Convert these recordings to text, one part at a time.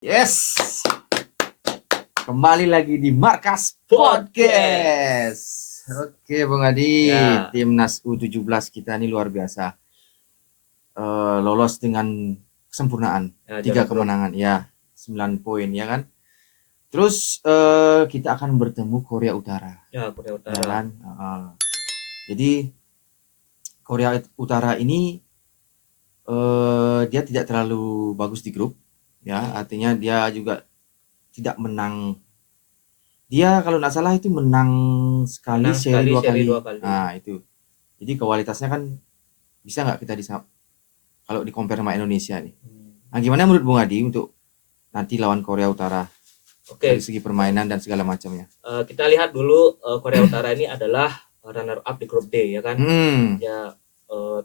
Yes, kembali lagi di Markas Podcast. Oke, Bung Adi, Ya. timnas U17 kita ini luar biasa. Lolos dengan kesempurnaan, Ya, 3 juara grup. kemenangan, ya 9 poin ya kan. Terus kita akan bertemu Korea Utara. Ya, Korea Ya Utara. kan? Jadi Korea Utara ini dia tidak terlalu bagus di grup, ya. Artinya dia juga tidak menang. Dia kalau nggak salah itu menang sekali, Menang seri sekali, dua seri kali. 2 kali. Nah itu. Jadi kualitasnya kan bisa nggak kita kalau di compare sama Indonesia nih. Nah gimana menurut Bung Adi untuk nanti lawan Korea Utara dari Oke, segi permainan dan segala macamnya? kita lihat dulu Korea Utara ini adalah runner up di grup D ya kan. Ya,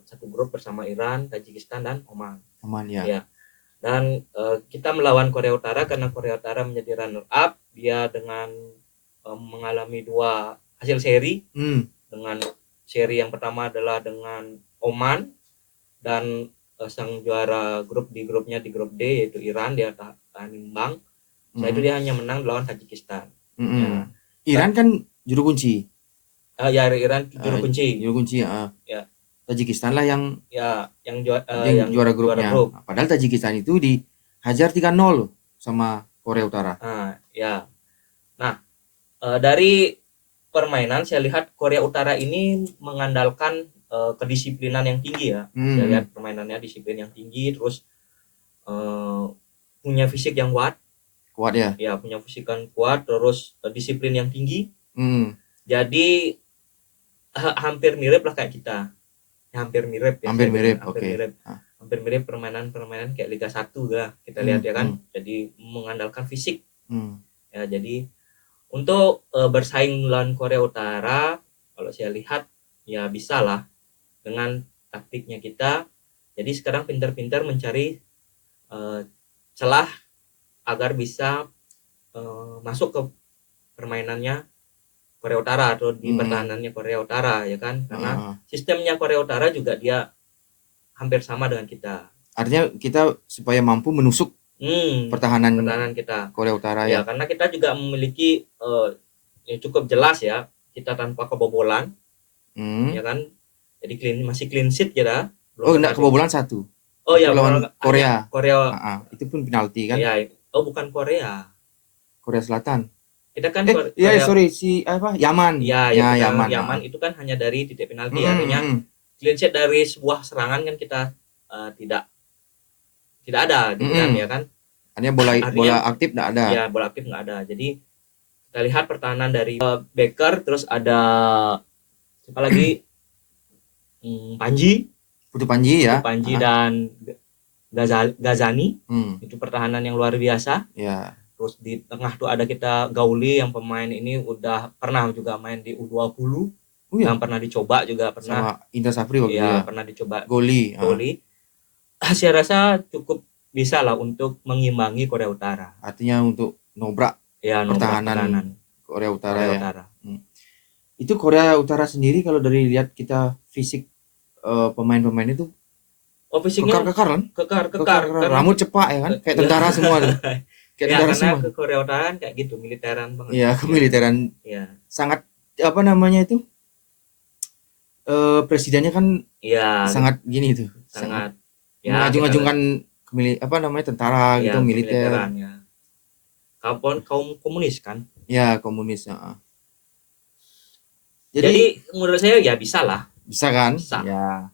satu grup bersama Iran, Tajikistan dan Oman. Aman ya. Ya. Dan kita melawan Korea Utara karena Korea Utara menjadi runner up. Dia dengan mengalami 2 hasil seri. Dengan seri yang pertama adalah dengan Oman, dan sang juara grup di grupnya di grup D yaitu Iran, dia tahan imbang. Setelah itu dia hanya menang lawan Tajikistan. Ya. Iran kan juru kunci. Ya, Iran juru kunci. Juru kunci Ya. Tajikistan lah yang yang juara grupnya. grup. Padahal Tajikistan itu dihajar 3-0 sama Korea Utara. Ya. Nah, dari permainan saya lihat Korea Utara ini mengandalkan kedisiplinan yang tinggi ya. Saya lihat permainannya disiplin yang tinggi, terus punya fisik yang kuat ya. Ya, punya fisik yang kuat, terus disiplin yang tinggi. Jadi hampir mirip lah kayak kita. Hampir mirip ya. Hampir mirip permainan kayak Liga 1 lah kita lihat ya kan. Jadi mengandalkan fisik. Ya, jadi untuk bersaing lawan Korea Utara, kalau saya lihat ya bisa lah dengan taktiknya kita. Jadi sekarang pintar-pintar mencari celah agar bisa masuk ke permainannya Korea Utara atau di pertahanannya Korea Utara ya kan, karena sistemnya Korea Utara juga dia hampir sama dengan kita. Artinya kita supaya mampu menusuk pertahanan kita Korea Utara ya, karena kita juga memiliki yang cukup jelas ya, kita tanpa kebobolan ya kan, jadi masih clean sheet kita. Enggak kebobolan 1. Oh ya, lawan Korea. Itu pun penalti kan? Ya, bukan Korea Selatan. Kita kan Yaman. Yaman itu kan hanya dari titik penalti. Artinya clean sheet dari sebuah serangan kan kita tidak ada gitu kan ya kan. Artinya bola aktif nggak ada. Ya, bola aktif nggak ada. Jadi kita lihat pertahanan dari Baker, terus ada siapa lagi, Putu Panji ya. Dan Gazani. Itu pertahanan yang luar biasa. Ya. Terus di tengah tuh ada kita Gauli, yang pemain ini udah pernah juga main di U20. Yang pernah dicoba juga sama Indra Safri waktu ya. Pernah dicoba Goli. Saya rasa cukup bisa lah untuk mengimbangi Korea Utara. Artinya untuk nobrak pertahanan Korea Utara. Itu Korea Utara sendiri kalau dari lihat kita fisik pemain-pemain itu fisiknya kekar. Rambut cepak ya kan, kayak tentara semua tuh. Kayak tentara semua. Ke Korea Utara kayak gitu, militeran banget. Iya, kemiliteran. Iya. Sangat apa namanya itu? Presidennya kan sangat gini tuh. Sangat mengajung-ajungkan tentara gitu, militer. Ya. Kaum komunis kan? Ya, komunis. Jadi menurut saya ya bisa lah. Bisa kan? Bisa. Ya.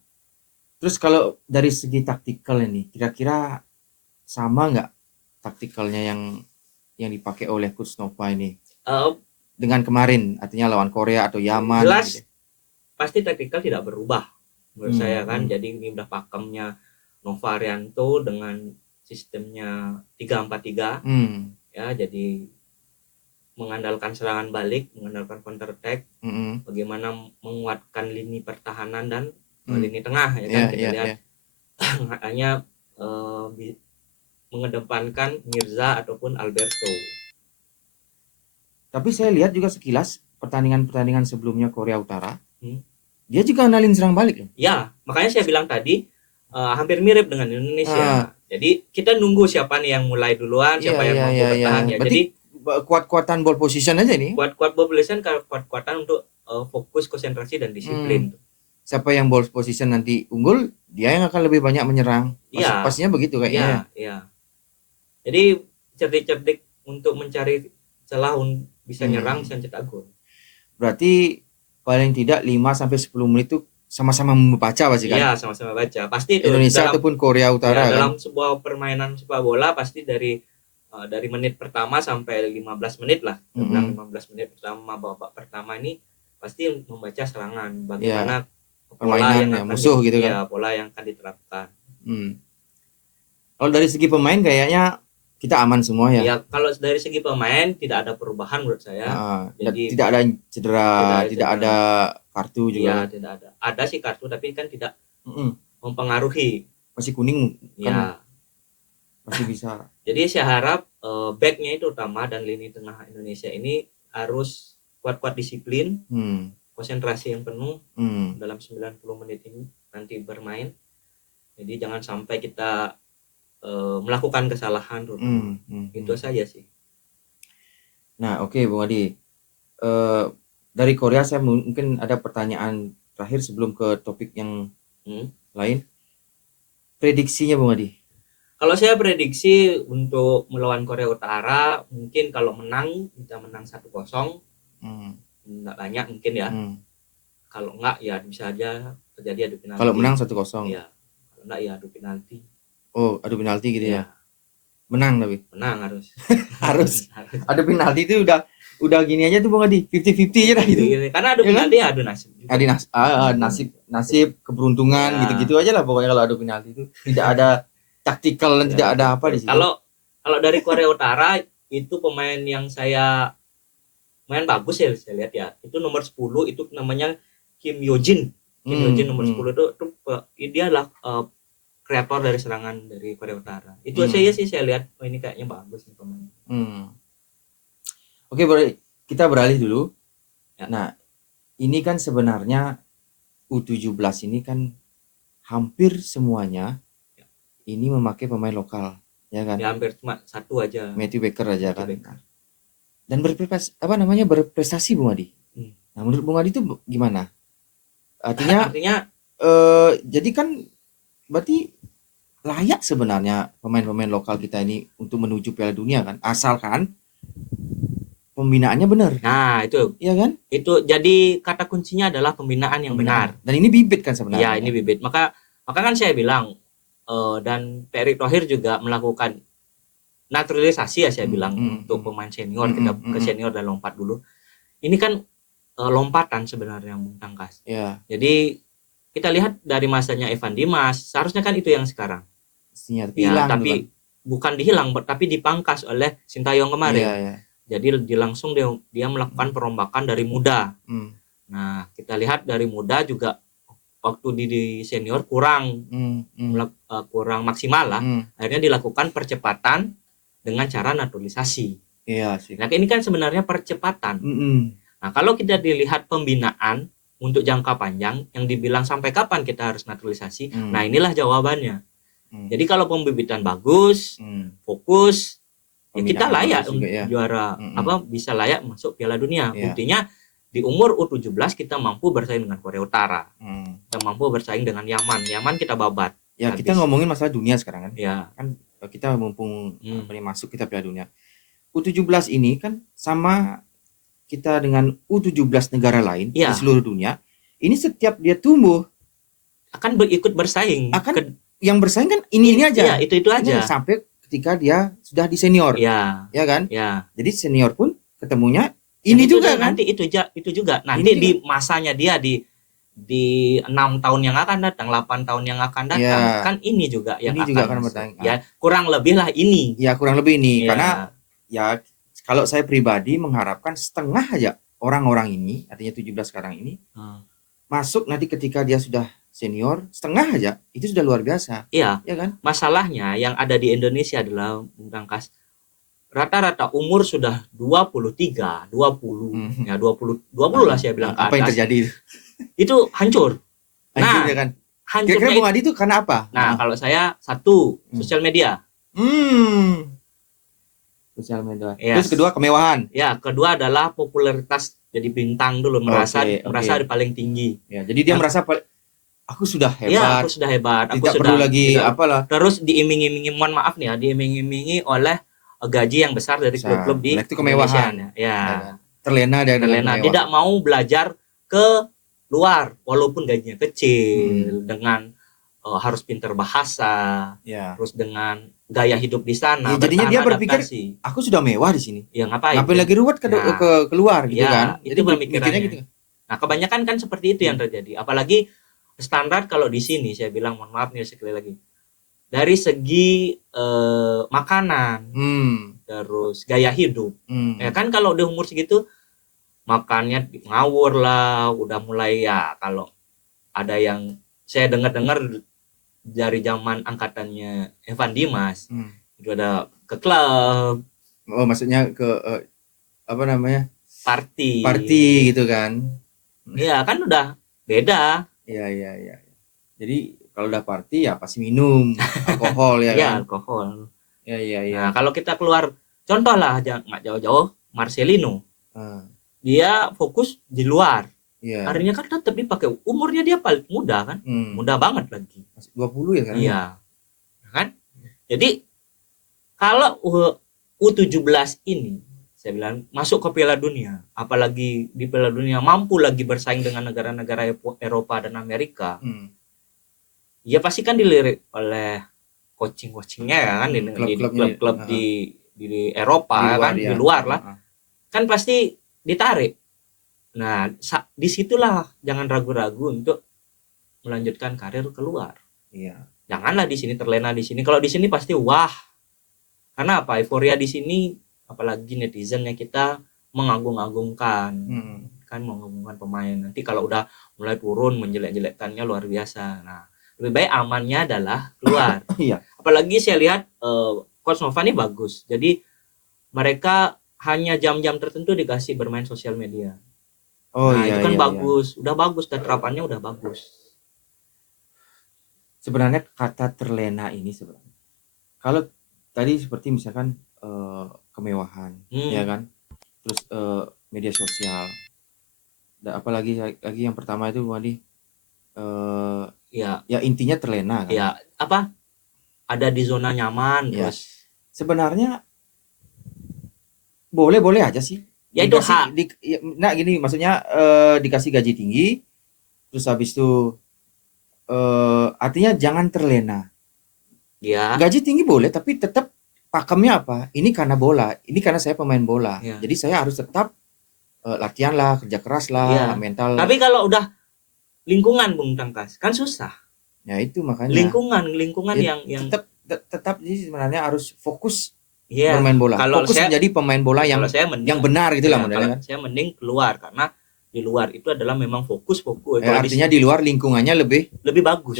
Terus kalau dari segi taktikal ini, kira-kira sama nggak taktikalnya yang dipakai oleh Coach Nova ini dengan kemarin, artinya lawan Korea atau Yaman? Jelas gitu. Pasti taktikal tidak berubah menurut saya kan. Jadi ini udah pakemnya Nova Arianto dengan sistemnya 3-4-3. Ya, jadi mengandalkan serangan balik, mengandalkan counter attack, bagaimana menguatkan lini pertahanan dan lini tengah ya kan. Kita lihat hanya mengedepankan Mirza ataupun Alberto. Tapi saya lihat juga sekilas pertandingan sebelumnya Korea Utara, dia juga ngalin serang balik. Ya, makanya saya bilang tadi hampir mirip dengan Indonesia. Jadi kita nunggu siapa nih yang mulai duluan, siapa yang mampu bertahan ya. Berarti Jadi kuat-kuatan ball position aja nih. Kuat-kuat ball position, kuat-kuatan untuk fokus, konsentrasi dan disiplin. Siapa yang ball position nanti unggul, dia yang akan lebih banyak menyerang. Pastinya begitu kayaknya. Iya. Jadi cerdik-cerdik untuk mencari celah bisa nyerang, bisa cetak gol. Berarti paling tidak 5 sampai 10 menit itu sama-sama membaca pasti kan? Iya, sama-sama baca. Pasti itu Indonesia ataupun Korea Utara kan. Dalam sebuah permainan sepak bola pasti dari menit pertama sampai 15 menit lah. 15 menit pertama, babak pertama ini pasti membaca serangan, bagaimana pola yang musuh gitu kan. Ya, pola yang akan diterapkan. Kalau dari segi pemain kayaknya kita aman semua ya. Ya, kalau dari segi pemain tidak ada perubahan menurut saya. Jadi tidak ada cedera, tidak ada kartu juga. Iya, tidak ada. Ada sih kartu tapi kan tidak mempengaruhi. Masih kuning kan. Masih bisa. Jadi saya harap backnya itu utama dan lini tengah Indonesia ini harus kuat-kuat disiplin, konsentrasi yang penuh dalam 90 menit ini nanti bermain. Jadi jangan sampai kita melakukan kesalahan. Itu saja sih. Nah, oke, Bung Adi. Dari Korea saya mungkin ada pertanyaan terakhir sebelum ke topik yang lain. Prediksinya Bung Adi? Kalau saya prediksi untuk melawan Korea Utara, mungkin kalau menang kita menang 1-0. Enggak banyak mungkin ya. Kalau enggak ya bisa aja terjadi adu penalti. Kalau menang 1-0. Iya. Kalau enggak ya adu penalti. Oh, adu penalti gitu ya. Menang tapi. Menang harus. harus. Adu penalti itu udah gini aja tuh Bung Adi, 50-50 aja dah gitu. Karena adu penalti ya adu nasib. Nasib, keberuntungan gitu-gitu aja lah pokoknya kalau adu penalti itu. Tidak ada taktikal dan tidak ada apa di situ. Kalau dari Korea Utara itu pemain yang saya main bagus ya saya lihat ya. Itu nomor 10 itu namanya Kim Yojin. Kim Yojin nomor 10 itu dia adalah kreator dari serangan dari Korea Utara. Itu saya lihat ini kayaknya bagus nih pemain. Oke, kita beralih dulu. Ya. Nah, ini kan sebenarnya U17 ini kan hampir semuanya ini memakai pemain lokal, ya kan? Ya, hampir cuma satu aja. Matthew Baker aja kan. Dan berprestasi Bung Adi. Nah, menurut Bung Adi itu gimana? Artinya jadi kan berarti layak sebenarnya pemain-pemain lokal kita ini untuk menuju Piala Dunia kan, asalkan pembinaannya benar. Nah, itu. Iya kan? Itu jadi kata kuncinya adalah pembinaan yang benar. Dan ini bibit kan sebenarnya. Ya, ini bibit. Maka kan saya bilang dan Pak Erick Thohir juga melakukan naturalisasi ya saya bilang untuk pemain senior, kita ke senior dan lompat dulu. Ini kan lompatan sebenarnya Bung Tangkas. Yeah. Jadi kita lihat dari masanya Evan Dimas, seharusnya kan itu yang sekarang. Tapi bukan dihilang, tapi dipangkas oleh Sintayong kemarin. Yeah. Jadi langsung dia melakukan perombakan dari muda. Nah, kita lihat dari muda juga waktu di senior kurang maksimal lah. Akhirnya dilakukan percepatan dengan cara naturalisasi. Iya sih. Nah, ini kan sebenarnya percepatan. Nah, kalau kita dilihat pembinaan untuk jangka panjang yang dibilang sampai kapan kita harus naturalisasi, nah inilah jawabannya. Jadi kalau pembibitan bagus, fokus, ya kita layak juara bisa layak masuk Piala Dunia. Buktinya di umur U17 kita mampu bersaing dengan Korea Utara. Kita mampu bersaing dengan Yaman kita babat. Ya, habis. Kita ngomongin masalah dunia sekarang kan. Ya. Kan kita mumpung masuk kita Piala Dunia. U17 ini kan sama kita dengan U17 negara lain di seluruh dunia. Ini setiap dia tumbuh akan ikut bersaing. Yang bersaing kan ini aja. Iya, itu aja. Sampai ketika dia sudah di senior. Ya kan? Ya. Jadi senior pun ketemunya ini juga kan. Nanti itu juga. Nanti di masanya dia di 6 tahun yang akan datang, 8 tahun yang akan datang, kan ini juga yang akan bersaing. Ya, kurang lebih lah ini. Ya, kurang lebih ini. Karena ya kalau saya pribadi mengharapkan setengah aja orang-orang ini, artinya 17 sekarang ini masuk nanti ketika dia sudah senior, setengah aja itu sudah luar biasa. Iya. Ya kan? Masalahnya yang ada di Indonesia adalah Bung Tangkas, rata-rata umur sudah 23, 20. Ya 20 lah saya bilang. Apa yang terjadi? Itu hancur. Nah, ya kan? Kira-kira hancurnya Bung Adi itu karena apa? Nah, kalau saya satu, sosial media. Sosial media. Yes. Terus kedua kemewahan. Ya, kedua adalah popularitas, jadi bintang dulu, merasa paling tinggi. Ya, jadi dia merasa aku sudah hebat. Ya, aku sudah hebat. Aku tidak sudah perlu lagi apalah. Terus diiming-imingi, mohon maaf nih ya, diiming-imingi oleh gaji yang besar dari klub-klub di itu kemewahan. Ya. Terlena dengan kemewahan. Tidak mau belajar ke luar walaupun gajinya kecil, dengan harus pintar bahasa, terus dengan gaya hidup di sana. Ya, jadinya dia berpikir, aku sudah mewah di sini. Ya ngapain lagi ruwet ke keluar gitu kan? Jadi pemikirannya gitu. Nah, kebanyakan kan seperti itu yang terjadi. Apalagi standar kalau di sini, saya bilang mohon maaf nih sekali lagi, dari segi makanan, terus gaya hidup, ya kan kalau di umur segitu makannya ngawur lah, udah mulai ya, kalau ada yang saya dengar dari zaman angkatannya Evan Dimas, itu ada ke klub. Oh, maksudnya ke apa namanya? Party gitu kan? Iya, kan udah beda. Iya. Jadi kalau udah party ya pasti minum alkohol ya kan? Alkohol. Iya. Nah, kalau kita keluar, contoh lah, nggak jauh-jauh, Marcelino. Dia fokus di luar. Harinya kan tetap dipakai. Umurnya dia paling muda kan? Muda banget lagi. Masih 20 ya kan? Iya. Kan? Jadi kalau U17 ini, saya bilang masuk ke Piala Dunia, apalagi di Piala Dunia mampu lagi bersaing dengan negara-negara Eropa dan Amerika, ya pasti kan dilirik oleh coaching-coachingnya ya kan, di klub-klub di Eropa kan, di luar lah, kan pasti ditarik. Nah, disitulah jangan ragu-ragu untuk melanjutkan karir keluar. Iya. Janganlah di sini terlena di sini. Kalau di sini pasti wah. Karena apa? Euforia di sini, apalagi netizennya kita mengagung-agungkan, kan mengagungkan pemain. Nanti kalau udah mulai turun, menjelek-jelekkannya luar biasa. Nah, lebih baik amannya adalah keluar. Iya. Apalagi saya lihat Coach Nova ini bagus. Jadi mereka hanya jam-jam tertentu dikasih bermain sosial media. Itu kan bagus. Udah bagus, dan terapannya udah bagus. Sebenarnya kata terlena ini sebenarnya, kalau tadi seperti misalkan kemewahan, ya kan, terus media sosial, dan apalagi lagi yang pertama itu Wadi, ya intinya terlena kan? Ya, apa? Ada di zona nyaman, ya. Terus sebenarnya boleh aja sih. Ya itu hak. Nah gini, maksudnya dikasih gaji tinggi, terus habis itu artinya jangan terlena. Ya. Gaji tinggi boleh, tapi tetap pakemnya apa? Ini karena bola, ini karena saya pemain bola. Ya. Jadi saya harus tetap latihan lah, kerja keras lah, mental. Tapi kalau udah lingkungan Bung Tangkas, kan susah. Ya itu makanya. Lingkungan ya, yang tetap jadi sebenarnya harus fokus. Bermain bola. Kalau fokus menjadi pemain bola yang benar gitu lah modelnya kan. Saya mending keluar, karena di luar itu adalah memang fokus. Artinya di luar lingkungannya lebih bagus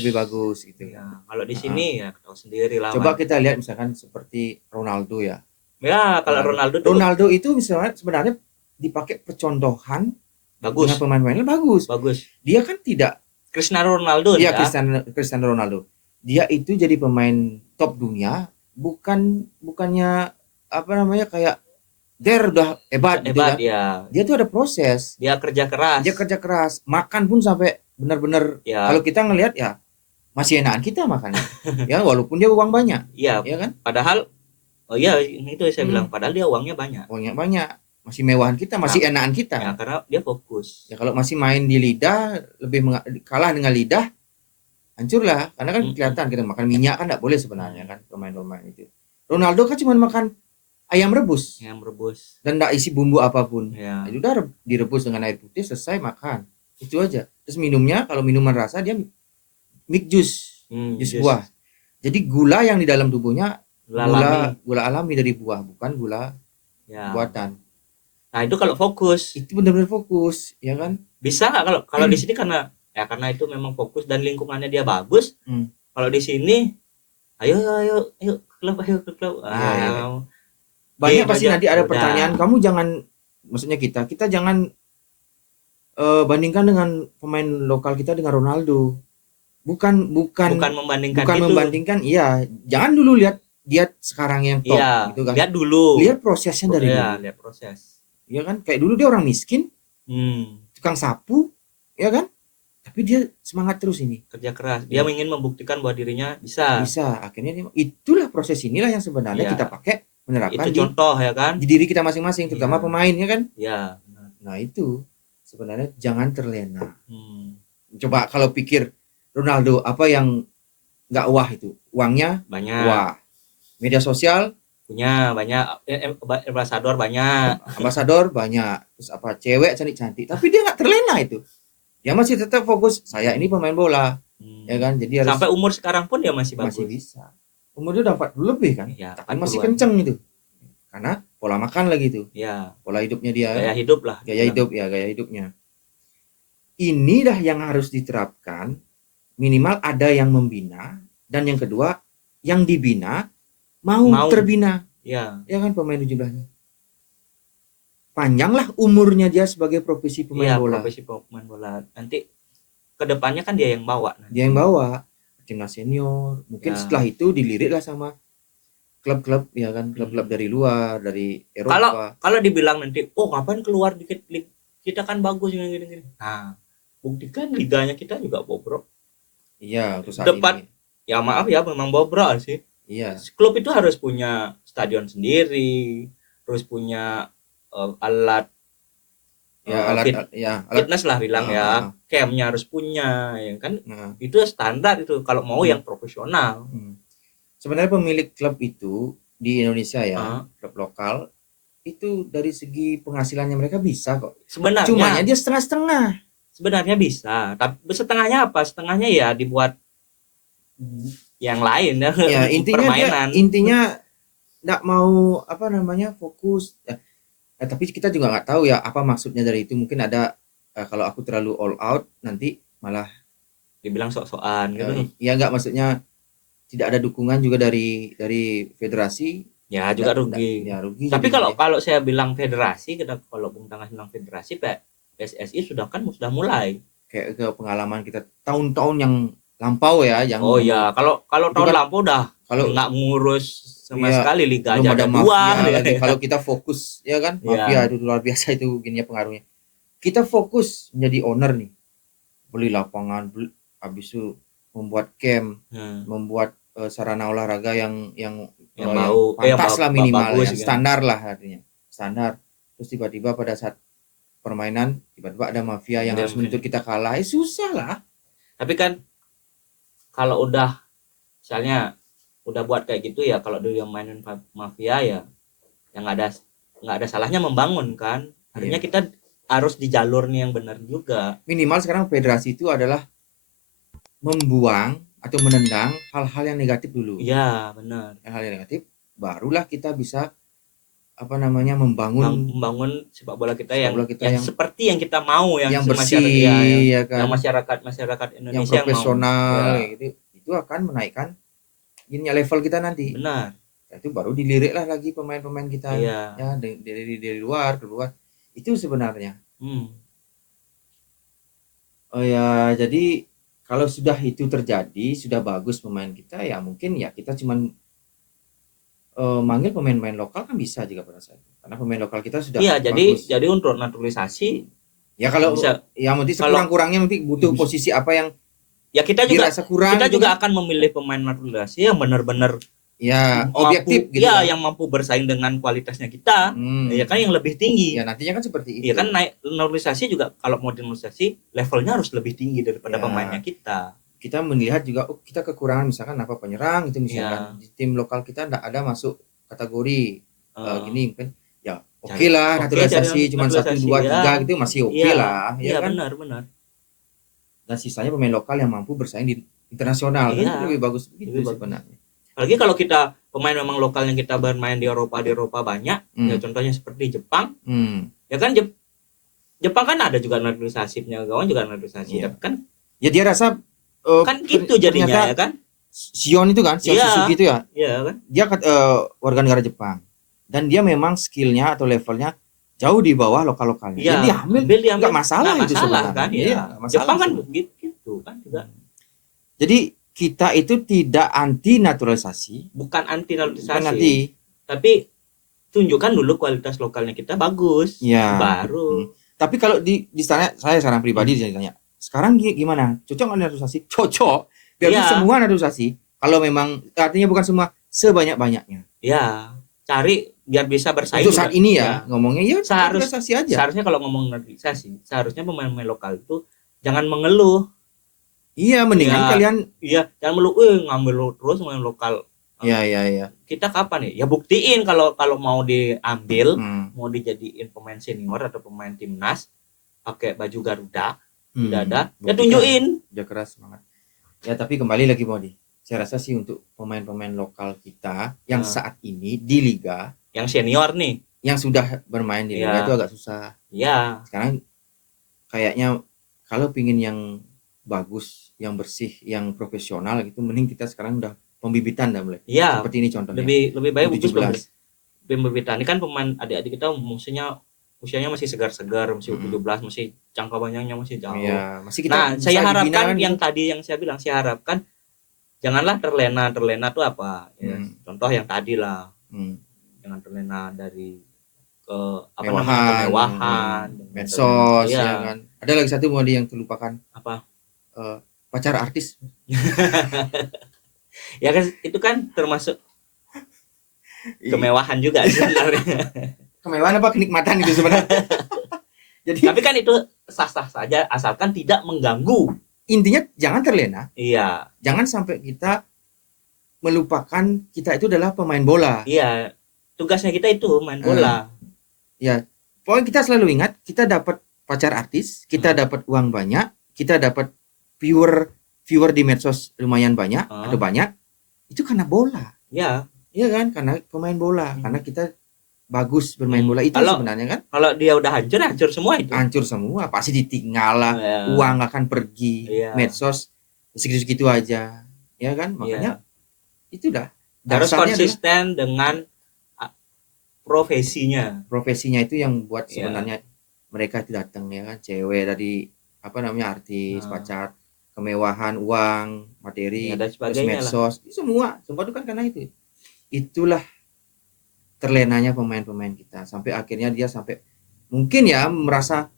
gitu ya. Kalau di sini ya tahu sendiri lah. Coba kita lihat misalkan seperti Ronaldo ya. Ya, kalau Ronaldo itu misalnya sebenarnya dipakai percontohan bagus. Dengan pemain-pemainnya bagus. Dia kan tidak Cristiano Ronaldo ya. Cristiano Ronaldo. Dia itu jadi pemain top dunia. Bukannya apa namanya kayak udah hebat gitu kan? Ya. Dia tuh ada proses. Dia kerja keras. Makan pun sampai benar-benar ya. Kalau kita ngelihat ya masih enakan kita makan. Ya walaupun dia uang banyak. Iya ya kan? Padahal itu saya bilang, padahal dia uangnya banyak. Masih mewahan kita, masih enakan kita. Ya, karena dia fokus. Ya kalau masih main di lidah, lebih kalah dengan lidah, hancur lah, karena kan kelihatan kita makan minyak kan nggak boleh sebenarnya kan, pemain-pemain itu. Ronaldo kan cuma makan ayam rebus dan nggak isi bumbu apapun. Ya. Itu udah direbus dengan air putih, selesai makan, itu aja. Terus minumnya, kalau minuman rasa dia mix juice, jus buah. Jadi gula yang di dalam tubuhnya gula alami dari buah, bukan gula buatan. Nah itu kalau fokus, itu benar-benar fokus, ya kan? Bisa nggak kalau di sini karena itu memang fokus dan lingkungannya dia bagus. Kalau di sini, ayo ke klub. Banyak pasti nanti ada pertanyaan. Kamu jangan, maksudnya kita jangan bandingkan dengan pemain lokal kita dengan Ronaldo. bukan Bukan membandingkan bukan gitu. membandingkan, iya. Jangan dulu lihat dia sekarang yang top Iya, gitu kan. lihat dulu. Lihat prosesnya dari Iya, dulu. lihat proses. Ya kan? Kayak dulu dia orang miskin, tukang sapu, ya kan? Tapi dia semangat terus ini. Kerja keras. Dia ingin membuktikan bahwa dirinya bisa. Bisa. Akhirnya itulah proses inilah yang sebenarnya Iya. kita pakai menerapkan Itu contoh ya kan? di diri kita masing-masing, terutama pemain ya kan? Iya. Nah itu sebenarnya jangan terlena. Coba kalau pikir Ronaldo apa yang nggak wah itu, uangnya banyak, wah, media sosial punya banyak, ambasador banyak, terus apa cewek cantik-cantik, tapi dia nggak terlena itu, dia masih tetap fokus saya ini pemain bola, ya kan? Jadi harus sampai umur sekarang pun dia masih bagus. Masih bisa. Umurnya udah 40 lebih kan? Ya, tapi masih kenceng itu. Karena pola makan lagi tuh. Ya. Pola hidupnya dia. Gaya hidup lah. Gaya hidupnya. Inilah yang harus diterapkan. Minimal ada yang membina, dan yang kedua yang dibina mau terbina. Ya. Ya kan, pemain 17-nya. Panjanglah umurnya dia sebagai profesi pemain bola. Profesi pemain bola. Nanti kedepannya kan dia yang bawa. Dia yang bawa timnas senior. Mungkin setelah itu dilirik lah sama klub-klub, ya kan, klub-klub dari luar, dari Eropa. Kalau dibilang nanti, ngapain keluar dikit, kita kan bagus gini. Nah, buktikan liganya kita juga bobrok. Iya, untuk saat ini. Ya maaf ya, memang bobrok sih. Iya. Klub itu harus punya stadion sendiri, terus punya alat fitness lah bilang ya. Campnya harus punya, ya kan? Itu standar itu kalau mau yang profesional. Sebenarnya pemilik klub itu di Indonesia ya, klub lokal itu dari segi penghasilannya mereka bisa kok. Sebenarnya. Cumanya dia setengah-setengah. Sebenarnya bisa, tapi setengahnya apa? Setengahnya ya dibuat yang lain ya. Intinya nggak mau fokus. Tapi kita juga nggak tahu ya apa maksudnya dari itu. Mungkin ada kalau aku terlalu all out nanti malah dibilang sok-sokan gitu. Ya nggak, maksudnya tidak ada dukungan juga dari federasi. Ya juga rugi. Rugi. Tapi kalau saya bilang federasi, kalau Bung Tanggas bilang federasi, PSSI sudah mulai. Kayak ke pengalaman kita tahun-tahun yang lampau ya, yang kalau tahun lampau udah kalau nggak ngurus sama sekali liga aja ada dua. Kalau kita fokus ya kan, mafia itu luar biasa itu gini pengaruhnya. Kita fokus menjadi owner nih, beli lapangan, habis itu membuat camp, membuat sarana olahraga yang pantas lah, minimal yang standar lah, artinya standar. Terus tiba-tiba pada saat permainan tiba-tiba ada mafia yang harus menuntut kita kalah, susah lah. Tapi kan kalau udah misalnya udah buat kayak gitu ya, kalau dia mainin mafia ya nggak ada salahnya membangun kan. Artinya kita harus di jalurnya yang benar juga. Minimal sekarang federasi itu adalah membuang atau menendang hal-hal yang negatif dulu. Iya benar. Hal yang negatif, barulah kita bisa membangun sepak bola kita yang seperti yang kita mau, yang bersih, ya kan? Yang masyarakat Indonesia yang profesional, gitu. Itu akan menaikkan level kita nanti. Benar. Itu baru dilirik lah lagi pemain-pemain kita, ya dari luar keluar. Itu sebenarnya. Jadi kalau sudah itu terjadi, sudah bagus pemain kita, ya mungkin ya kita cuman manggil pemain-pemain lokal kan bisa juga pada saat itu. Karena pemain lokal kita sudah bagus. Jadi untuk naturalisasi ya kalau bisa, ya mungkin sekurang-kurangnya mungkin butuh posisi apa yang ya kita juga akan memilih pemain naturalisasi yang benar-benar objektif gitu. Ya, yang mampu bersaing dengan kualitasnya kita. Ya kan, yang lebih tinggi. Ya nantinya kan seperti itu. Ya kan, naturalisasi juga kalau mau naturalisasi levelnya harus lebih tinggi daripada pemainnya kita. Kita melihat juga kita kekurangan misalkan apa penyerang itu, misalkan di tim lokal kita enggak ada masuk kategori gini kan. Ya oke lah, naturalisasi cuma 1 2 3 gitu masih oke lah, ya kan. Benar. Dan sisanya pemain lokal yang mampu bersaing di internasional, kan lebih bagus gitu sebenarnya. Apalagi kalau kita pemain memang lokal yang kita bermain di Eropa banyak, ya contohnya seperti Jepang. Ya kan, Jepang kan ada juga naturalisasi, penyegawan juga naturalisasi, kan ya dia rasa kan gitu jadinya, ya kan. Sion itu kan, Suzuki itu ya. Iya kan. Dia warga negara Jepang dan dia memang skillnya atau levelnya jauh di bawah lokal-lokalnya. Ya, jadi diambil nggak masalah itu sebenarnya. Kan, ya. Jepang kan begitu kan juga. Jadi kita itu tidak anti naturalisasi, bukan anti bukan naturalisasi, anti. tapi tunjukkan dulu kualitas lokalnya kita bagus, Ya. baru. Tapi kalau di sana, saya sekarang pribadi ditanya, sekarang gimana? Cocok nggak naturalisasi? Cocok. Biar Iya. semua naturalisasi. Kalau memang artinya bukan semua, sebanyak-banyaknya. Ya, cari biar bisa bersaing. Untuk saat ini ya ngomongnya ya naturalisasi aja. Seharusnya kalau ngomong naturalisasi, seharusnya pemain-pemain lokal itu jangan mengeluh. Iya, mendingan kalian jangan mengeluh, ngambil terus main lokal. Iya. Kita kapan ya buktiin kalau mau diambil, mau dijadiin pemain senior atau pemain timnas pakai baju Garuda, tidak ada, ya tunjukin. Udah keras banget. Ya tapi kembali lagi Modi, saya rasa sih untuk pemain-pemain lokal kita yang saat ini di liga, yang senior nih, yang sudah bermain di liga itu agak susah. Iya. Sekarang kayaknya kalau pingin yang bagus, yang bersih, yang profesional gitu, mending kita sekarang udah pembibitan dah mulai. Iya. Seperti ini contohnya. Lebih baik bagus pembibitan. Ini kan pemain adik-adik kita usianya masih segar-segar, masih U17, masih jangka panjangnya masih jauh. Iya, masih kita. Nah, saya harapkan yang tadi yang saya bilang, saya harapkan janganlah terlena tuh apa? Ya, contoh yang tadi lah. Jangan terlena dari kemewahan, medsos, ya kan. Ada lagi satu Modi yang terlupakan. Apa? Pacar artis. Ya kan itu kan termasuk kemewahan juga sebenarnya. Kemewahan apa kenikmatan itu sebenarnya. Jadi tapi kan itu sah-sah saja asalkan tidak mengganggu. Intinya jangan terlena. Iya. Jangan sampai kita melupakan kita itu adalah pemain bola. Iya. Tugasnya kita itu main bola. Ya. Pokoknya kita selalu ingat, kita dapat pacar artis, kita dapat uang banyak, kita dapat viewer di medsos lumayan banyak, ada banyak. Itu karena bola. Iya. Iya kan? Karena pemain bola, karena kita bagus bermain bola itu sebenarnya kan. Kalau dia udah hancur semua itu. Hancur semua, pasti ditinggal lah. Uang akan pergi, medsos segitu-segitu aja. Ya kan? Makanya itu dah. Harus konsisten dengan profesinya. Profesinya itu yang buat sebenarnya mereka itu datang ya kan, cewek dari artis, pacar, kemewahan, uang, materi, dan sebagainya, medsos, semua itu kan karena itu. Itulah terlenanya pemain-pemain kita sampai akhirnya dia sampai mungkin ya merasa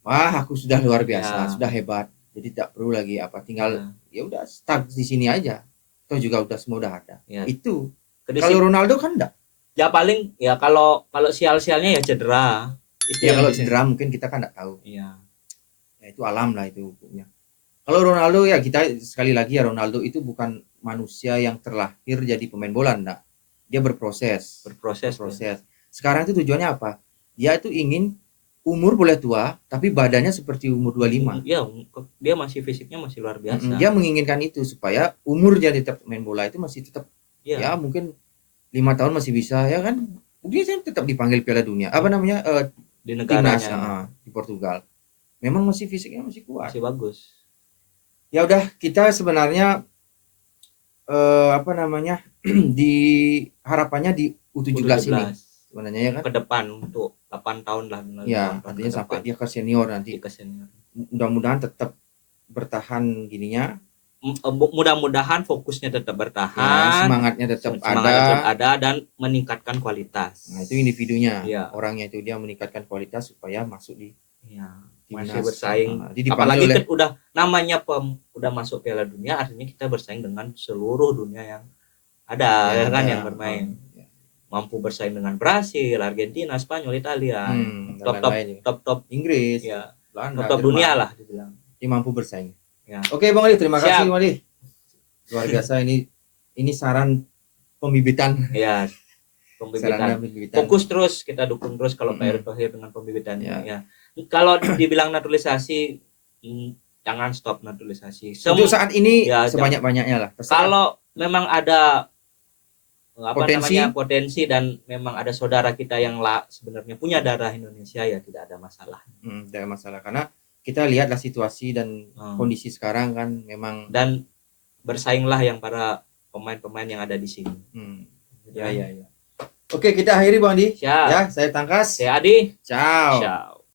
wah aku sudah luar biasa, sudah hebat, jadi tidak perlu lagi tinggal ya udah start di sini aja, atau juga udah semua udah ada. Itu kalau Ronaldo kan enggak. Ya paling ya kalau sial-sialnya ya cedera. Itu ya kalau cedera mungkin kita kan enggak tahu. Iya. Ya itu alam lah itu hukumnya. Kalau Ronaldo ya kita sekali lagi ya Ronaldo itu bukan manusia yang terlahir jadi pemain bola enggak. Dia berproses. Ya. Sekarang itu tujuannya apa? Dia itu ingin umur boleh tua tapi badannya seperti umur 25. Iya, dia fisiknya masih luar biasa. Dia menginginkan itu supaya umur dia tetap main bola itu masih tetap ya mungkin 5 tahun masih bisa ya kan. Mungkin saya tetap dipanggil Piala Dunia. Di negaranya di Portugal. Memang masih fisiknya masih kuat. Masih bagus. Ya udah kita sebenarnya di harapannya di U17 ini sebenarnya ya kan ke depan untuk 8 tahun lah ya artinya sampai dia ke senior nanti mudah-mudahan tetap bertahan gininya, mudah-mudahan fokusnya tetap bertahan, semangatnya tetap ada dan meningkatkan kualitas. Nah itu individunya orangnya itu dia meningkatkan kualitas supaya masuk di masih bersaing. Apalagi udah namanya udah masuk Piala Dunia, artinya kita bersaing dengan seluruh dunia yang ada yang bermain. Mampu bersaing dengan Brasil, Argentina, Spanyol, Italia, top Inggris, Belanda, top dunia lah dibilang. Dia mampu bersaing. Ya. Oke Bang Ali, terima kasih Bang Ali. Luar biasa ini saran pembibitan. Ya. Pembibitan. Fokus terus, kita dukung terus kalau Pak Erick Thohir dengan pembibitannya. Ya. Kalau dibilang naturalisasi, jangan stop naturalisasi. Untuk saat ini sebanyak-banyaknya lah. Kalau memang ada potensi dan memang ada saudara kita yang sebenarnya punya darah Indonesia, ya tidak ada masalah. Tidak ada masalah karena kita lihatlah situasi dan kondisi sekarang kan memang, dan bersainglah yang para pemain-pemain yang ada di sini. Ya. Oke, kita akhiri Bang Adi. Siap. Ya, saya Tangkas. Saya Adi. Ciao.